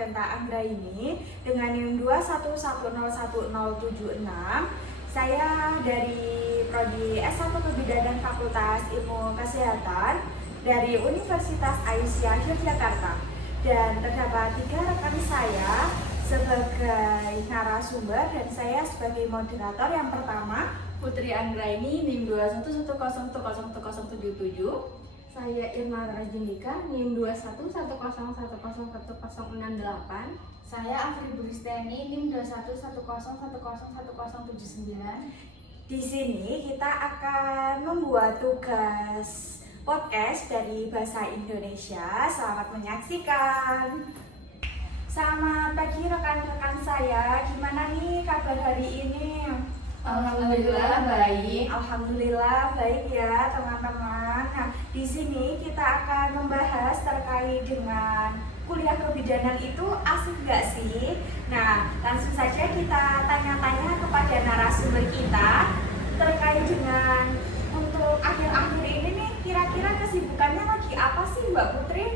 Argenta Anggraini dengan NIM 211011076. Saya dari Prodi S1 Kebidanan Fakultas Ilmu Kesehatan dari Universitas Aisyah Yogyakarta. Dan terdapat 3 rekan saya sebagai narasumber dan saya sebagai moderator. Yang pertama, Putri Anggraini, NIM 21101101077. Saya Irma Rajindika, NIM 21101011068. Saya Afri Bulisteni, NIM 21101101079. di sini kita akan membuat tugas podcast dari Bahasa Indonesia. Selamat menyaksikan. Selamat pagi rekan-rekan saya. Gimana nih kabar hari ini? Alhamdulillah baik. Alhamdulillah baik ya teman-teman. Nah, di sini kita akan membahas terkait dengan kuliah kebidanan itu asik nggak sih? Nah, langsung saja kita tanya-tanya kepada narasumber kita terkait dengan untuk akhir-akhir ini nih, kira-kira kesibukannya lagi apa sih Mbak Putri?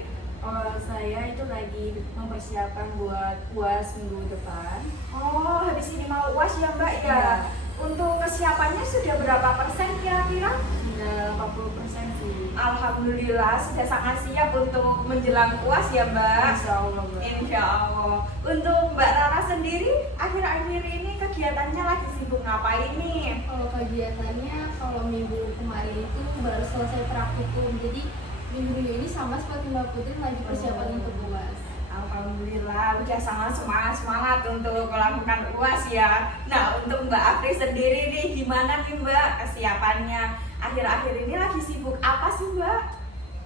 Saya itu lagi mempersiapkan buat UAS minggu depan. Oh, habis ini mau UAS ya Mbak ya? Iya. Untuk kesiapannya sudah berapa persen kira-kira? Sudah 80% sih. Alhamdulillah sudah sangat siap untuk menjelang UAS ya Mbak. Insya Allah, Mbak. Insya Allah. Untuk Mbak Rara sendiri akhir-akhir ini kegiatannya lagi sibuk ngapain nih? Kalau kegiatannya, kalau minggu kemarin itu baru selesai praktikum, jadi minggu ini sama seperti Mbak Putri lagi persiapan untuk UAS. Alhamdulillah udah sangat semangat untuk melakukan UAS ya. Nah, untuk Mbak Afri sendiri nih gimana nih Mbak kesiapannya? Akhir-akhir ini lagi sibuk apa sih Mbak?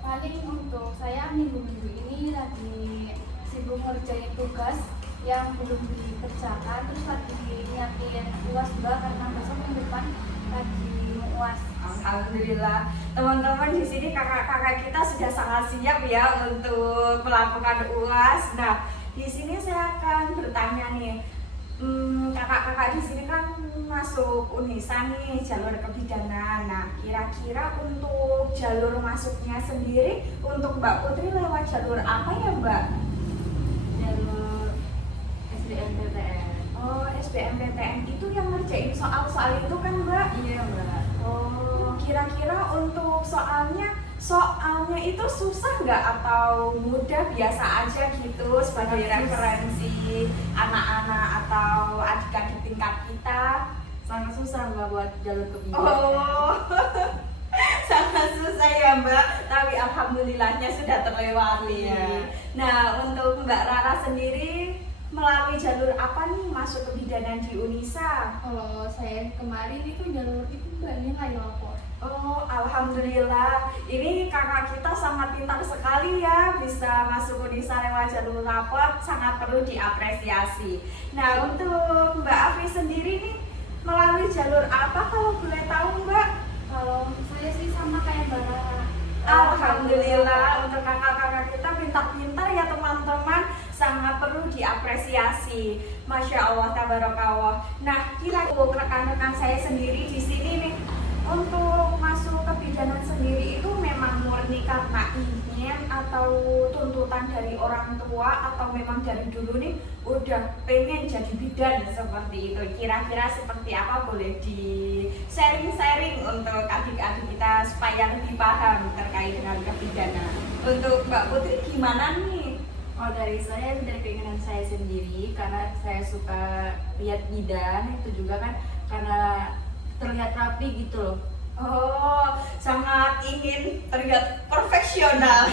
Paling untuk saya minggu-minggu ini lagi sibuk ngerjain tugas yang belum dikerjakan, terus lagi nyiapin UAS juga karena besok minggu depan lagi UAS. Alhamdulillah, teman-teman di sini kakak-kakak kita sudah sangat siap ya untuk melakukan UAS. Nah, di sini saya akan bertanya nih, kakak-kakak di sini kan masuk Unisa nih jalur kebidanan. Nah, kira-kira untuk jalur masuknya sendiri untuk Mbak Putri lewat jalur apa ya Mbak? Jalur SBMPTN. Oh, SBMPTN itu yang ngerjain soal-soal itu kan Mbak? Iya, Mbak. Oh, kira-kira untuk soalnya itu susah nggak atau mudah biasa aja gitu sebagai referensi anak-anak atau adik-adik tingkat kita? Sangat susah Mbak buat jalur kebidanan. Oh, sangat susah ya Mbak, tapi alhamdulillahnya sudah terlewati. Iya. Nah, untuk Mbak Rara sendiri melalui jalur apa nih masuk kebidanan di Unisa? Kalau saya kemarin itu jalur itu Mbak nilai lapor. Oh, alhamdulillah. Ini kakak kita sangat pintar sekali ya, bisa masuk Unisa lewat jalur rapor, sangat perlu diapresiasi. Nah, untuk Mbak Afi sendiri nih melalui jalur apa kalau boleh tahu Mbak? Kalau saya sih sama kayak Mbak Rara. Alhamdulillah, untuk kakak-kakak kita pintar-pintar ya teman-teman, sangat perlu diapresiasi. Masya Allah, tabarakallah. Nah, kira-kira rekan-rekan saya sendiri di sini nih, untuk masuk kebidanan sendiri itu memang murni karena ingin atau tuntutan dari orang tua atau memang dari dulu nih udah pengen jadi bidan seperti itu. Kira-kira seperti apa, boleh di sharing-sharing untuk adik-adik kita supaya lebih paham terkait dengan kebidanan. Untuk Mbak Putri gimana nih? Oh, dari keinginan saya sendiri, karena saya suka lihat bidan, itu juga kan karena terlihat rapi gitu loh. Oh, sangat ingin terlihat profesional.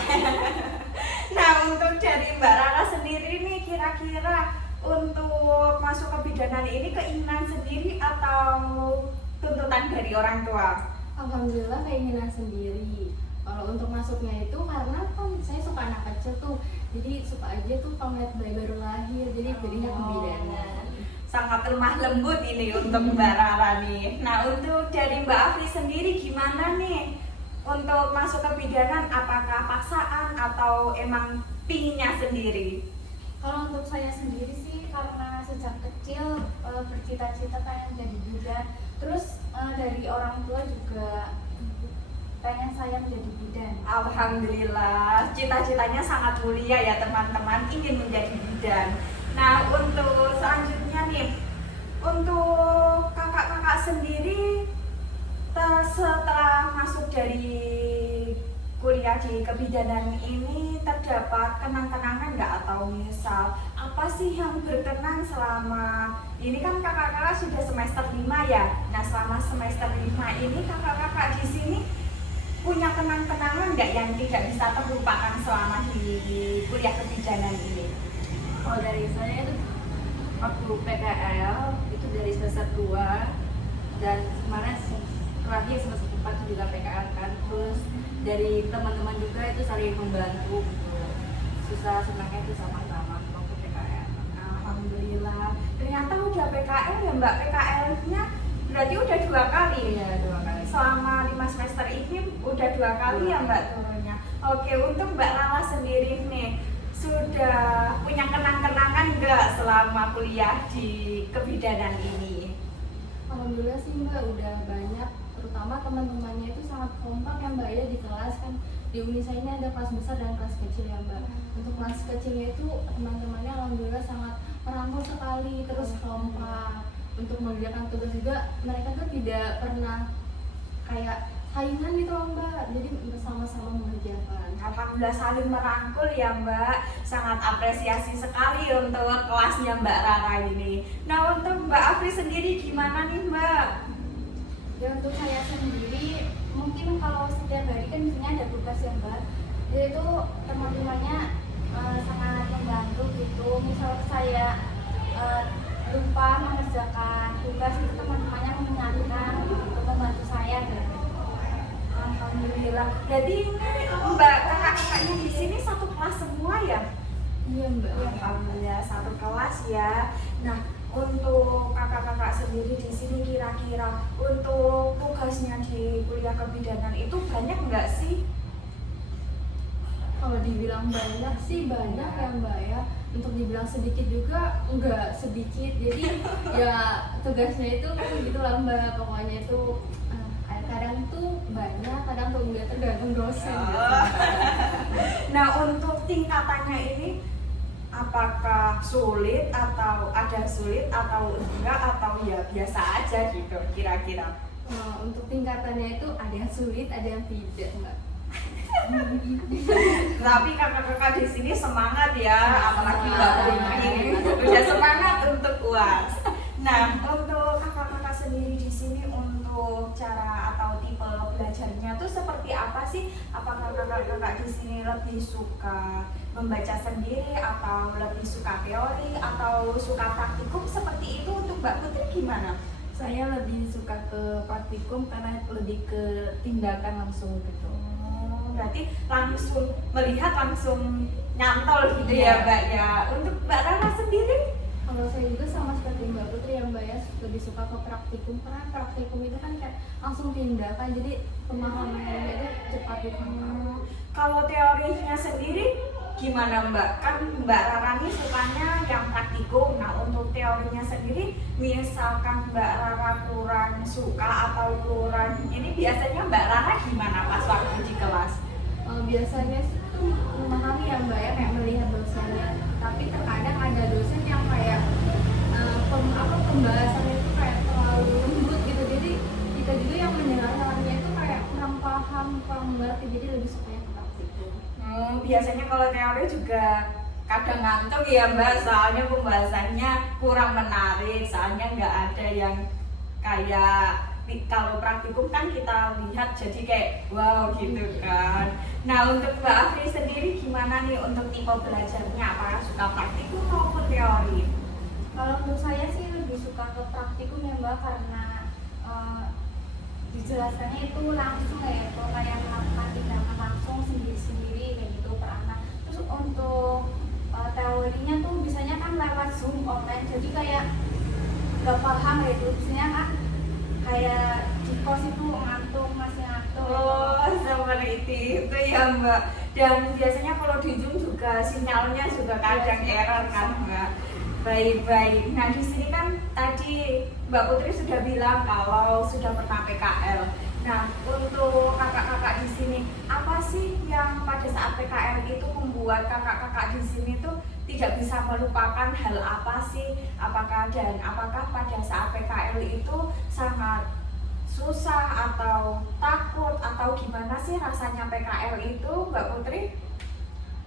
Nah, untuk dari Mbak Rara sendiri nih, kira-kira untuk masuk kebidanan ini keinginan sendiri atau tuntutan dari orang tua? Alhamdulillah keinginan sendiri. Kalau untuk masuknya itu karena kan saya suka anak kecil tuh, jadi suka aja tuh ngeliat bayi baru lahir, jadi jadinya kebidanan. Sangat lemah lembut ini untuk Mbak Rara nih. Nah, untuk dari Mbak Afri sendiri gimana nih untuk masuk kebidanan? Apakah paksaan atau emang pinginnya sendiri? Kalau untuk saya sendiri sih karena sejak kecil bercita-cita pengen jadi bidan. Terus dari orang tua juga pengen saya menjadi bidan. Alhamdulillah, cita-citanya sangat mulia ya teman-teman, ingin menjadi bidan. Nah, untuk selanjutnya nih, untuk kakak-kakak sendiri setelah masuk dari kuliah di kebidanan ini terdapat kenang-kenangan nggak, atau misal apa sih yang berkenan selama ini? Kan kakak-kakak sudah semester 5 ya. Nah, selama semester 5 ini kakak-kakak di sini punya kenang-kenangan nggak yang tidak bisa terlupakan selama di kuliah kebidanan ini? Kalau dari saya itu waktu PKL itu dari semester 2 dan kemarin terakhir semester 4 itu juga PKL kan, terus dari teman-teman juga itu saling membantu gitu, susah senangnya itu sama-sama waktu PKL. Alhamdulillah, ternyata udah PKL ya Mbak. PKL-nya berarti udah 2 kali. Iya, 2 kali. Selama 5 semester ini udah 2 kali ya Mbak turunnya. Oke, untuk Mbak Lala sendiri nih, sudah punya kenang-kenangan nggak selama kuliah di kebidanan ini? Alhamdulillah sih Mbak, udah banyak, terutama teman-temannya itu sangat kompak ya Mbak ya di kelas. Kan di Unisa ini ada kelas besar dan kelas kecil ya Mbak. Untuk kelas kecilnya itu teman-temannya alhamdulillah sangat merangkul sekali, terus kompak. Untuk mengerjakan tugas juga mereka tuh tidak pernah kayak saingan gitu loh Mbak, jadi bersama-sama mengerjakan. Alhamdulillah saling merangkul ya Mbak. Sangat apresiasi sekali untuk kelasnya Mbak Rara ini. Nah, untuk Mbak Afri sendiri gimana nih Mbak? Ya untuk saya sendiri mungkin kalau setiap hari kan biasanya ada tugas ya Mbak, itu teman-temannya sangat membantu gitu. Misal saya lupa mengerjakan tugas, itu teman-temannya mengingatkan untuk membantu saya gitu. Alhamdulillah. Jadi ini Mbak kakak-kakaknya di sini satu kelas semua ya? Iya Mbak. Alhamdulillah satu kelas ya. Nah, untuk kakak-kakak sendiri di sini kira-kira untuk tugasnya di kuliah kebidanan itu banyak nggak sih? Kalau dibilang banyak sih banyak ya Mbak ya. Untuk dibilang sedikit juga enggak sedikit. Jadi ya tugasnya itu gitu lah Mbak. Pokoknya itu kadang tuh banyak, kadang tuh enggak, tergantung dosen gitu. Nah, untuk tingkatannya ini apakah sulit atau ada sulit atau enggak, atau ya biasa aja gitu kira-kira? Untuk tingkatannya itu ada yang sulit, ada yang tidak Mbak. Tapi kakak-kakak di sini semangat ya, apalagi Mbak Putri udah semangat untuk UAS. Nah, untuk kakak-kakak sendiri di sini untuk cara atau tipe belajarnya tuh seperti apa sih? Apakah kakak-kakak di sini lebih suka membaca sendiri atau lebih suka teori atau suka praktikum seperti itu? Untuk Mbak Putri gimana? Saya lebih suka ke praktikum karena lebih ke tindakan langsung gitu. Berarti langsung melihat, langsung nyantol gitu ya Mbak ya. Untuk Mbak Rara sendiri? Kalau saya juga sama seperti Mbak Putri ya Mbak ya, lebih suka ke praktikum, karena praktikum itu kan kayak langsung tindakan, jadi pemahamannya itu cepat gitu. Kalau teorinya sendiri gimana Mbak? Kan Mbak Rara nih sukanya yang praktikum. Nah, untuk teorinya sendiri, misalkan Mbak Rara kurang suka atau kurang ini, biasanya Mbak Rara gimana pas waktu di kelas? Biasanya sih tuh memahami ya Mbak ya, kayak melihat dosennya. Tapi terkadang ada dosen yang kayak pembahasannya itu kayak terlalu lembut gitu. Jadi kita juga yang mendengarkannya itu kayak kurang paham, kurang mengerti. Jadi lebih suka yang praktikum. Biasanya kalau teori juga kadang ngantuk ya Mbak, soalnya pembahasannya kurang menarik, soalnya nggak ada yang kayak kalau praktikum kan kita lihat jadi kayak wow gitu kan. Nah, untuk Mbak Afri sendiri gimana nih untuk tipe belajarnya? Apakah suka praktikum maupun teori? Kalau menurut saya sih lebih suka ke praktikum ya Mbak, karena dijelaskannya itu langsung ya, kayak melakukan tindakan langsung sendiri-sendiri kayak gitu per anak. Terus untuk teorinya tuh biasanya kan lewat Zoom online, jadi kayak nggak paham ya itu. Biasanya kan kayak di kos itu ngantuk, masih ngantuk. Oh, seperti itu ya Mbak. Dan biasanya kalau di Zoom juga sinyalnya juga kadang error kan Mbak. Baik-baik. Nah, di sini kan tadi Mbak Putri sudah bilang kalau sudah pernah PKL. Nah, untuk kakak-kakak di sini, apa sih yang pada saat PKL itu membuat kakak-kakak di sini tuh tidak bisa melupakan hal apa sih? Apakah pada saat PKL itu sangat susah atau takut atau gimana sih rasanya PKL itu, Mbak Putri?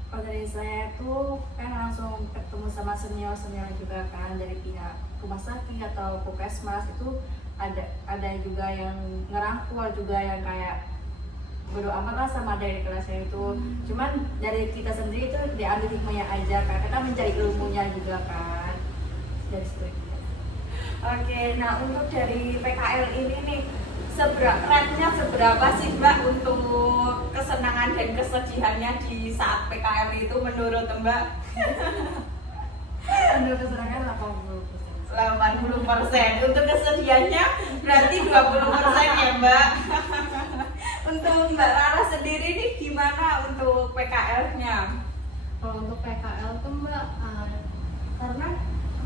Kalau dari saya tuh kan langsung ketemu sama senior-senior juga kan dari pihak rumah sakit atau puskesmas, itu ada juga yang ngerangkul juga yang kayak bodo amat lah sama dari kelasnya itu. Cuman dari kita sendiri itu diambil hikmahnya aja kan, kita mencari ilmunya juga kan dari situ. Oke, nah untuk dari PKL ini nih, trennya seberapa sih Mbak untuk kesenangan dan kesedihannya di saat PKL itu menurut Mbak? Menurut kesenangan 80%. Untuk kesedihannya berarti 20% ya Mbak. Untuk Mbak Rara sendiri nih gimana untuk PKL-nya? Kalau untuk PKL tuh Mbak, karena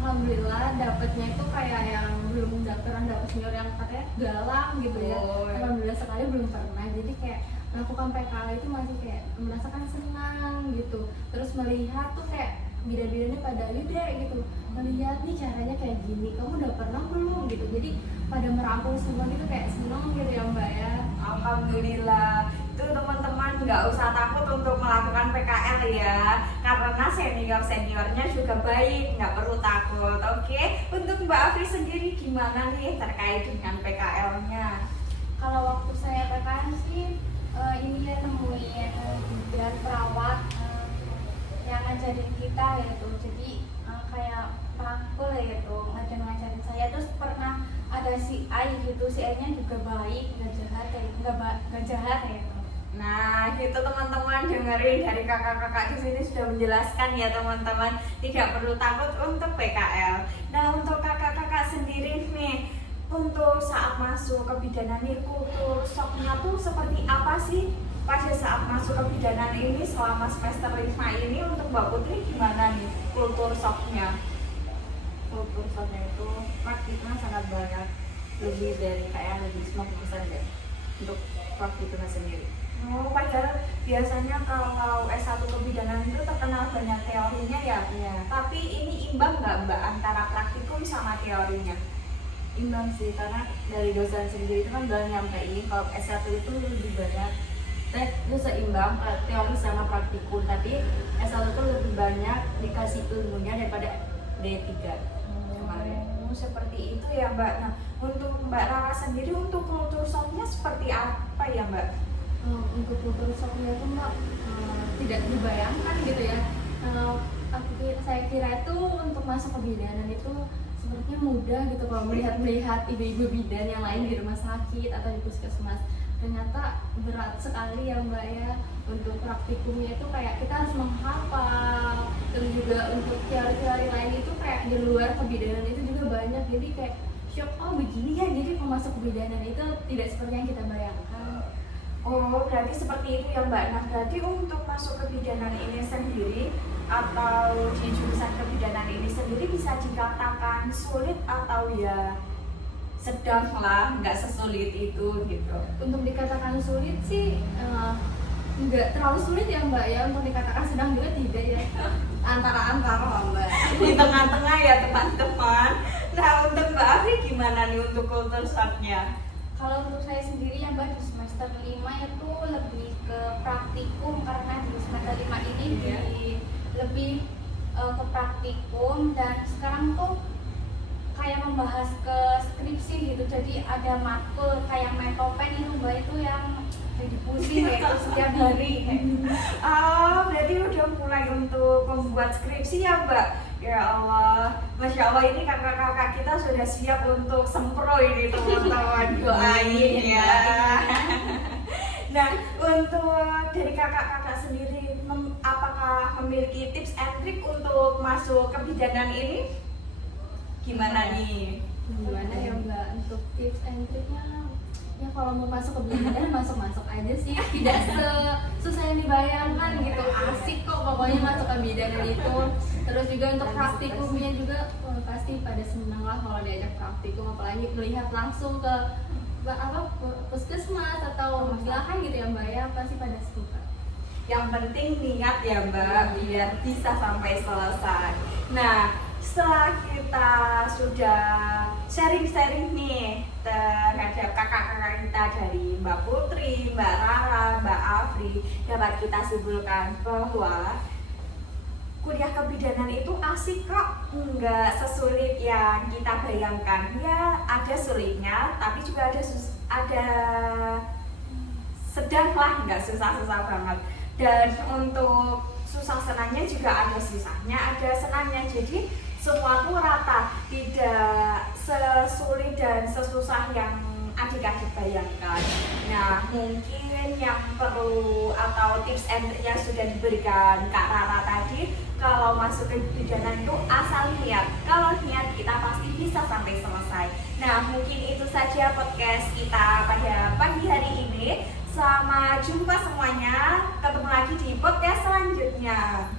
alhamdulillah dapetnya itu kayak yang belum pernah dapet senior yang katanya galang gitu ya. Oh, iya. Alhamdulillah sekali belum pernah. Jadi kayak melakukan PKL itu masih kayak merasakan senang gitu. Terus melihat tuh kayak bidan-bidannya pada yaudah gitu, melihat nih caranya kayak gini, kamu udah pernah belum gitu. Jadi pada merangkul semua itu kayak seneng gitu ya Mbak ya. Alhamdulillah, itu teman-teman nggak usah takut untuk melakukan PKL ya, karena senior-seniornya juga baik, nggak perlu takut. Oke, untuk Mbak Afri sendiri gimana nih terkait dengan PKL-nya? Kalau waktu saya PKL sih ini ya nemuin bidan perawat yang ngajarin kita gitu. Jadi kayak rangkul gitu, ngajarin saya. Terus pernah ada si Ai gitu, si Ai-nya juga baik, nggak jahat nggak jahat gitu. Nah, itu teman-teman dengerin dari kakak-kakak di sini sudah menjelaskan ya teman-teman, tidak perlu takut untuk PKL. Nah, untuk kakak-kakak sendiri nih, untuk saat masuk kebidanan ini kultur shocknya tuh seperti apa sih? Pada saat masuk kebidanan ini selama semester 5 ini untuk Mbak Putri gimana nih kultur shocknya? kultur shocknya itu praktiknya sangat banyak, lebih dari kayak lebih 50% deh untuk praktiknya sendiri. Oh, padahal biasanya kalau S1 kebidanan itu terkenal banyak teorinya ya. Iya. Tapi ini imbang nggak Mbak antara praktikum sama teorinya? Imbang sih, karena dari dosen sendiri itu kan udah nyampein kalau S1 itu lebih banyak itu seimbang teori sama praktikum, tapi S1 itu lebih banyak dikasih ilmunya daripada D3 kemarin. Oh, seperti itu ya Mbak. Nah, untuk Mbak Rara sendiri untuk kultur shocknya seperti apa ya Mbak? Untuk kultur shocknya itu Mbak tidak dibayangkan gitu ya. Saya kira itu untuk masuk ke bidanan itu sepertinya mudah gitu kalau melihat ibu-ibu bidan yang lain di rumah sakit atau di puskesmas. Ternyata berat sekali ya Mbak ya. Untuk praktikumnya itu kayak kita harus menghafal, terus juga untuk teori-teori lain itu kayak di luar kebidanan itu juga banyak. Jadi kayak shock, oh begini ya, jadi kalau masuk kebidanan itu tidak seperti yang kita bayangkan. Oh, berarti seperti itu ya Mbak. Nah, berarti untuk masuk kebidanan ini sendiri atau di jurusan kebidanan ini sendiri bisa dikatakan sulit atau ya sedang lah, nggak sesulit itu gitu. Untuk dikatakan sulit sih nggak terlalu sulit ya Mbak ya. Untuk dikatakan sedang juga tidak ya, antara-antara lah Mbak. Di tengah-tengah ya teman-teman. Nah, untuk Mbak Afri gimana nih untuk kultur shocknya? Kalau untuk saya sendiri ya Mbak, di semester 5 itu lebih ke praktikum, karena di semester 5 ini lebih ke praktikum, dan sekarang tuh kayak membahas ke skripsi gitu. Jadi ada matkul kayak metopen itu Mbak, itu yang jadi pusing kayak itu setiap hari kayak gitu. Oh, berarti udah mulai untuk membuat skripsi ya Mbak? Ya Allah, Masya Allah, ini kakak-kakak kita sudah siap untuk sempro ini teman-teman. Doain ya. Nah, untuk dari kakak-kakak sendiri, apakah memiliki tips and trick untuk masuk kebidanan ini? Gimana nih? Gimana ya Mbak untuk tips and triknya? Ya kalau mau masuk ke bidanan masuk aja sih, tidak susah yang dibayangkan gitu. Asik kok pokoknya masuk ke bidanan itu. Terus juga untuk praktikumnya juga pasti pada senang lah kalau diajak praktikum, apalagi melihat langsung ke puskesmas atau silakan gitu ya Mbak ya, pasti pada suka. Yang penting niat ya Mbak, biar bisa sampai selesai. Nah, setelah kita sudah sharing-sharing nih terhadap kakak-kakak kita dari Mbak Putri, Mbak Rara, Mbak Afri, dapat kita simpulkan bahwa kuliah kebidanan itu asik kok, nggak sesulit yang kita bayangkan. Ya ada sulitnya, tapi juga ada sedang lah, nggak susah-susah banget. Dan untuk susah senangnya juga ada susahnya, ada senangnya. Jadi semua tuh rata, tidak sesulit dan sesusah yang adik-adik bayangkan. Nah, mungkin yang perlu atau tips and triknya sudah diberikan Kak Rara tadi, kalau masuk ke kebidanan itu asal niat. Kalau niat kita pasti bisa sampai selesai. Nah, mungkin itu saja podcast kita pada pagi hari ini. Sampai jumpa semuanya. Ketemu lagi di podcast selanjutnya.